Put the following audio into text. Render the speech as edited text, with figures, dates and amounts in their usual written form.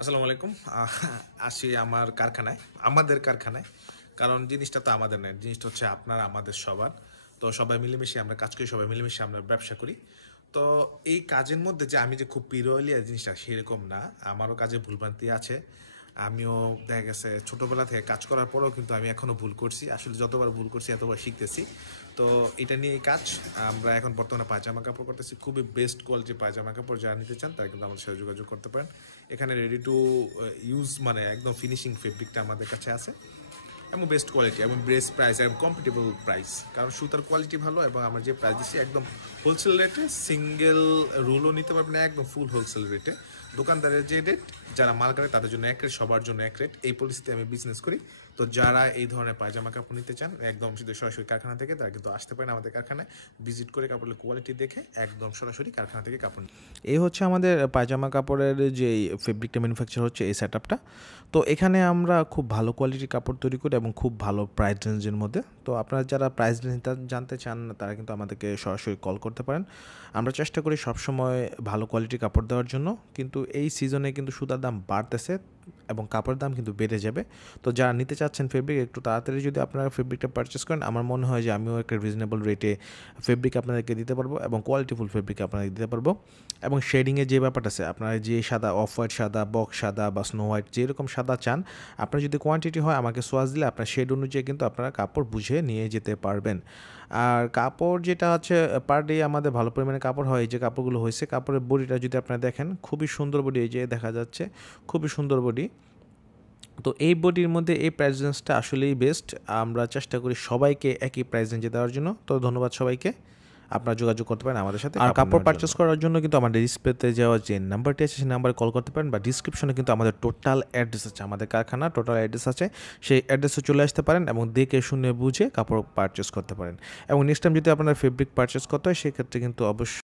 আসসালামু আলাইকুম। আসি আমার কারখানায়, আমাদের কারখানায়। কারণ জিনিসটা তো আমাদের নয়। জিনিসটা হচ্ছে আপনার আমাদের সবার। তো সবাই মিলেমিশে আমরা কাজ করি, সবাই মিলেমিশে আমরা ব্যবসা করি। তো এই কাজের মধ্যে যে আমি যে খুব পিরোলিয়া জিনিসটা সেরকম না। আমারও কাজে ভুলভ্রান্তি আছে। আমিও দেখা গেছে ছোটবেলা থেকে কাজ করার পরেও কিন্তু আমি এখনো ভুল করছি। আসলে যতবার ভুল করছি এতবার শিখতেছি। তো এটা নিয়েই কাজ। আমরা এখন বর্তমানে পায়জামা কাপড় করতেছি। খুবই বেস্ট কোয়ালিটির পায়জামা কাপড় যারা নিতে চান তারা কিন্তু আমাদের সাথে যোগাযোগ করতে পারেন। এখানে রেডি টু ইউজ মানে একদম ফিনিশিং ফেব্রিকটা আমাদের কাছে আছে এবং বেস্ট কোয়ালিটি এবং বেস্ট প্রাইস এবং কম্পিটেবল প্রাইস, কারণ সুতার কোয়ালিটি ভালো এবং আমরা যে প্রাইস দিচ্ছি একদম হোলসেল রেটে, সিঙ্গেল রুলও নিতে পারবেন না, একদম ফুল হোলসেল রেটে। দোকানদারের যে রেট, যারা মাল করে তাদের জন্য এক রেট, সবার জন্য এক রেট। এই পলিসিতে আমি বিজনেস করি। তো যারা এই ধরনের পায়জামা কাপড় নিতে চান একদম শুধু সরাসরি কারখানা থেকে, তারা কিন্তু আসতে পারেন আমাদের কারখানায়, ভিজিট করে কাপড়ের কোয়ালিটি দেখে একদম সরাসরি কারখানা থেকে কাপড়। এই হচ্ছে আমাদের পায়জামা কাপড়ের যে ফেব্রিকটা ম্যানুফ্যাকচার হচ্ছে এই সেটআপটা। তো এখানে আমরা খুব ভালো কোয়ালিটির কাপড় তৈরি করি এবং খুব ভালো প্রাইস রেঞ্জের মধ্যে। তো আপনারা যারা প্রাইস রেঞ্জ জানতে চান তারা কিন্তু আমাদেরকে সরাসরি কল করতে পারেন। আমরা চেষ্টা করি সবসময় ভালো কোয়ালিটির কাপড় দেওয়ার জন্য, কিন্তু এই সিজনে কিন্তু সুতার দাম বাড়তেছে এবং কাপড়ের দাম কিন্তু বেড়ে যাবে। তো যারা নিতে চাচ্ছেন ফেব্রিক, একটু তাড়াতাড়ি যদি আপনারা ফেব্রিকটা পারচেস করেন, আমার মনে হয় যে আমিও একটা রিজনেবল রেটে ফেব্রিক আপনাদেরকে দিতে পারবো এবং কোয়ালিটিফুল ফেব্রিক আপনাদেরকে দিতে পারবো। এবং শেডিংয়ের যে ব্যাপারটা আছে, আপনারা যে সাদা, অফ হোয়াইট সাদা, বক্স সাদা বা স্নো হোয়াইট যেরকম সাদা চান, আপনার যদি কোয়ান্টিটি হয় আমাকে সোয়াচ দিলে আপনার শেড অনুযায়ী কিন্তু আপনারা কাপড় বুঝে নিয়ে যেতে পারবেন। আর কাপড় যেটা হচ্ছে পার ডে আমাদের ভালো পরিমাণে কাপড় হয়। এই যে কাপড়গুলো হয়েছে, কাপড়ের বডিটা যদি আপনারা দেখেন, খুবই সুন্দর বডি, এই যে দেখা যাচ্ছে খুবই সুন্দর বডি। তো এই বডির মধ্যে এই প্রাইস রেঞ্জটা আসলেই বেস্ট। আমরা চেষ্টা করি সবাইকে একই প্রাইস রেঞ্জে দেওয়ার জন্য। তো ধন্যবাদ সবাইকে। আপনারা যোগাযোগ করতে পারেন আমাদের সাথে। আর কাপড় পারচেস করার জন্য কিন্তু আমাদের ডিসপ্লেতে যাওয়া যে নাম্বারটি আছে সেই নাম্বারে কল করতে পারেন, বা ডিসক্রিপশনে কিন্তু আমাদের টোটাল অ্যাড্রেস আছে, আমাদের কারখানা টোটাল অ্যাড্রেস আছে। সেই অ্যাড্রেসে চলে আসতে পারেন এবং দেখে শুনে বুঝে কাপড় পারচেস করতে পারেন। এবং নেক্সট টাইম যদি আপনার ফেব্রিক পারচেস করতে হয় সেক্ষেত্রে কিন্তু অবশ্যই